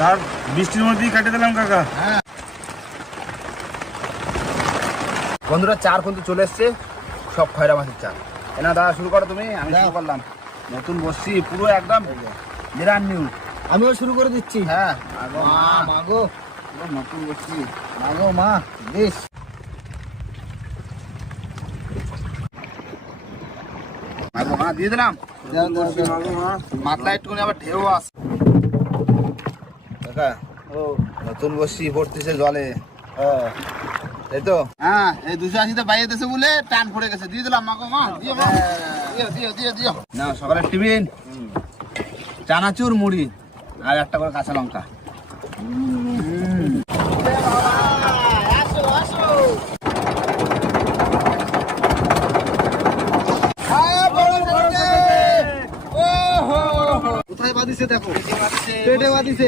চার বৃষ্টির মধ্যেই কাটে দিলাম কাকা। হ্যাঁ বন্ধুরা, চার কিন্তু চলে এসছে, সব খয়রা মাছের চার। এনা দাদা শুরু করো তুমি, আমি শুরু করলাম। নতুন বসছি পুরো একদম ব্র্যান্ড নিউ। আমিও শুরু করে দিচ্ছি। হ্যাঁ মাগো পুরো নতুন বসছি। মাগো মা বেশ। দিয়ে দিলাম মাথায় একটুখানি, আবার ঢেউ আছে কাকা। নতুন বসছি পড়তেছে জলে, এই তো। হ্যাঁ এই 280-তে বাইরে দেশে বলে টান পড়ে গেছে। দিয়ে দিলাম মাগো মা, দিও দিও দিও দিও। না সকালের টিফিন চানাচুর মুড়ি আর একটা করে কাঁচা লঙ্কা। কোথায় বাঁধিছে দেখো, পেটে বাঁধিছে।